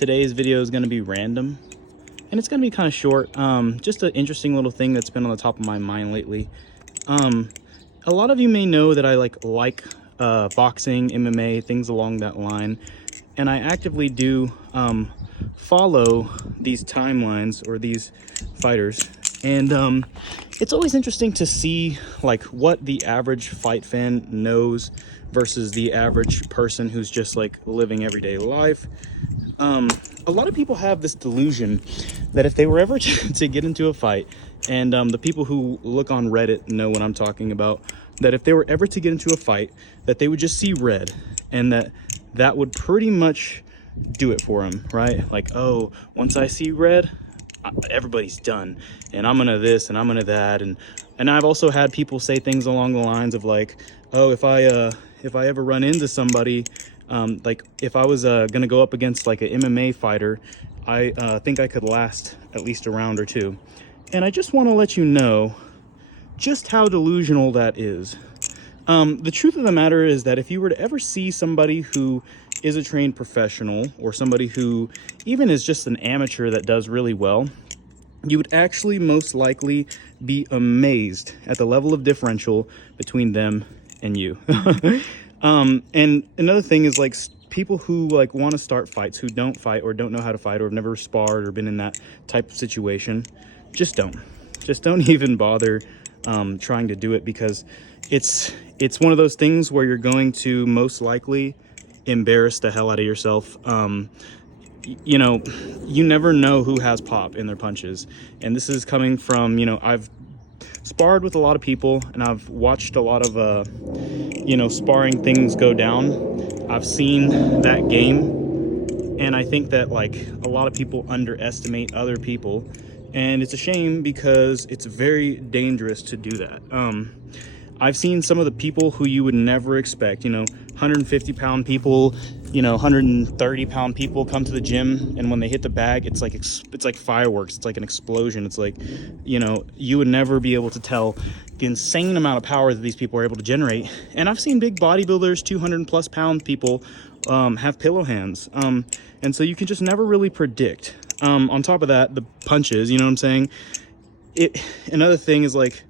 Today's video is going to be random, and it's going to be kind of short. Just an interesting little thing that's been on the top of my mind lately. A lot of you may know that I like boxing, MMA, things along that line, and I actively do follow these timelines or these fighters, and it's always interesting to see like what the average fight fan knows versus the average person who's just like living everyday life. A lot of people have this delusion that if they were ever to get into a fight, and the people who look on Reddit know what I'm talking about, that if they were ever to get into a fight, that they would just see red, and that would pretty much do it for them, right? Like, oh, once I see red, everybody's done, and I'm gonna this and I'm gonna that. And I've also had people say things along the lines of like, oh, if I ever run into somebody, like if I was gonna go up against like an MMA fighter, I think I could last at least a round or two. And I just want to let you know just how delusional that is. The truth of the matter is that if you were to ever see somebody who is a trained professional, or somebody who even is just an amateur that does really well, you would actually most likely be amazed at the level of differential between them and you. And another thing is like people who like want to start fights, who don't fight or don't know how to fight or have never sparred or been in that type of situation, just don't even bother trying to do it, because it's one of those things where you're going to most likely embarrass the hell out of yourself. You know, you never know who has pop in their punches, and this is coming from, you know, I've sparred with a lot of people, and I've watched a lot of you know, sparring things go down. I've seen that game, and I think that like a lot of people underestimate other people, and it's a shame because it's very dangerous to do that. I've seen some of the people who you would never expect, you know, 150-pound people, you know, 130-pound people come to the gym, and when they hit the bag, it's like fireworks. It's like an explosion. It's like, you know, you would never be able to tell the insane amount of power that these people are able to generate. And I've seen big bodybuilders, 200+ pound people, have pillow hands. And so you can just never really predict. On top of that, the punches, you know what I'm saying? Another thing is like,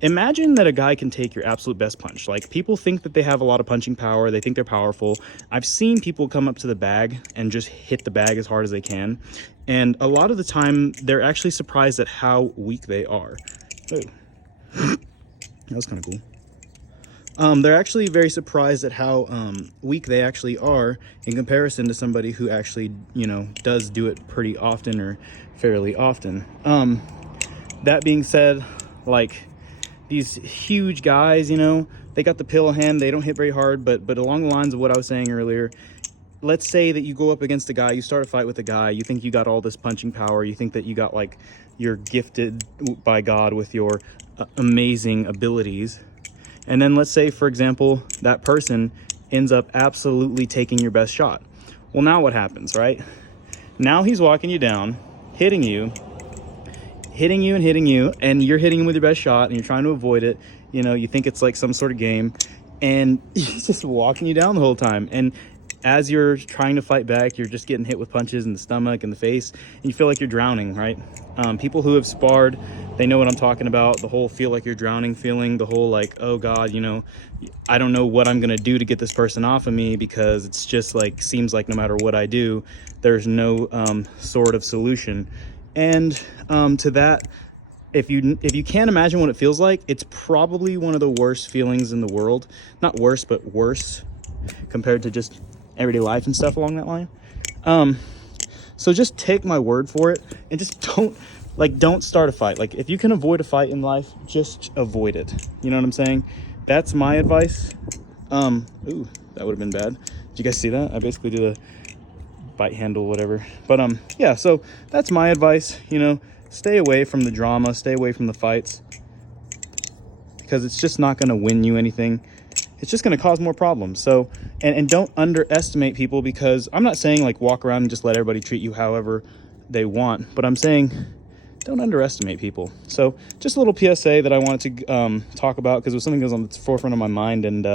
imagine that a guy can take your absolute best punch. Like, people think that they have a lot of punching power. They think they're powerful. I've seen people come up to the bag and just hit the bag as hard as they can. And a lot of the time, they're actually surprised at how weak they are. Oh, that was kind of cool. They're actually very surprised at how weak they actually are in comparison to somebody who actually, you know, does do it pretty often or fairly often. That being said, like, these huge guys, you know, they got the pillow hand, they don't hit very hard, but along the lines of what I was saying earlier, let's say that you go up against a guy, you start a fight with a guy, you think you got all this punching power, you think that you got like, you're gifted by God with your amazing abilities. And then let's say, for example, that person ends up absolutely taking your best shot. Well, now what happens, right? Now he's walking you down, hitting you, and you're hitting him with your best shot, and you're trying to avoid it. You know, you think it's like some sort of game, and he's just walking you down the whole time. And as you're trying to fight back, you're just getting hit with punches in the stomach and the face, and you feel like you're drowning, right? People who have sparred, they know what I'm talking about. The whole feel like you're drowning feeling, the whole like, oh God, you know, I don't know what I'm gonna do to get this person off of me, because it's just like, seems like no matter what I do, there's no sort of solution. And to that, if you can't imagine what it feels like, it's probably one of the worst feelings in the world. Not worse, but worse compared to just everyday life and stuff along that line. So just take my word for it, and just don't start a fight. Like, if you can avoid a fight in life, just avoid it. You know what I'm saying? That's my advice. Ooh, that would have been bad. Did you guys see that? I basically did a bite handle, whatever. But yeah, so that's my advice. You know, stay away from the drama, stay away from the fights, because it's just not going to win you anything. It's just going to cause more problems. So, and don't underestimate people, because I'm not saying like walk around and just let everybody treat you however they want, but I'm saying don't underestimate people. So just a little PSA that I wanted to talk about, because it was something that was on the forefront of my mind, and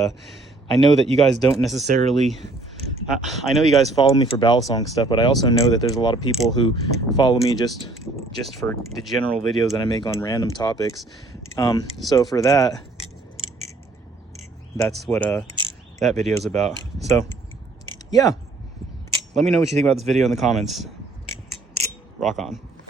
I know that you guys don't necessarily I know you guys follow me for battle song stuff, but I also know that there's a lot of people who follow me just for the general videos that I make on random topics. So for that, that's what that video is about. So yeah, let me know what you think about this video in the comments. Rock on.